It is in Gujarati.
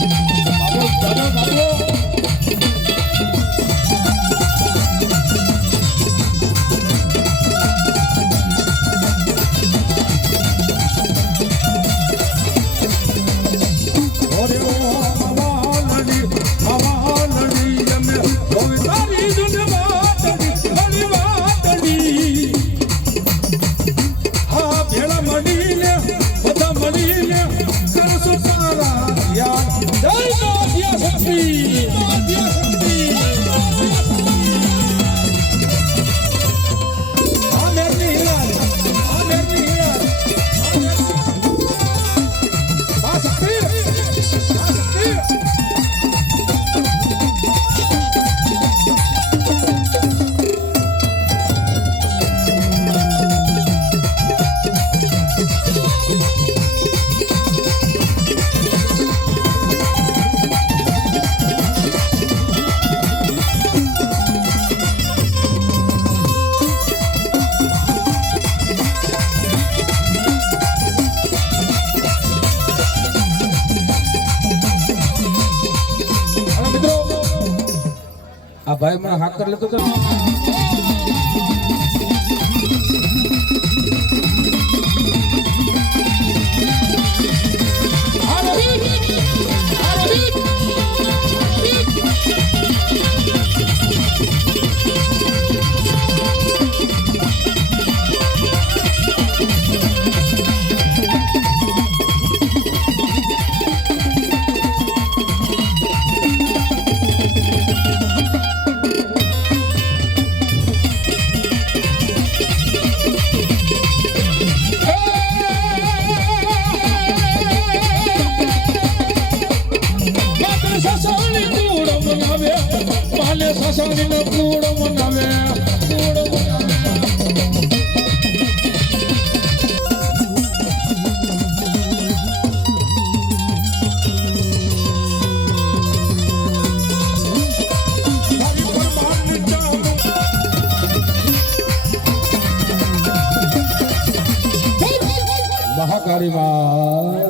બાબુ દાદા Deus, આ ભાઈ મને હાકર લખો તો. తానే ససంగిన కూడమున్నవే મહાકાળી માં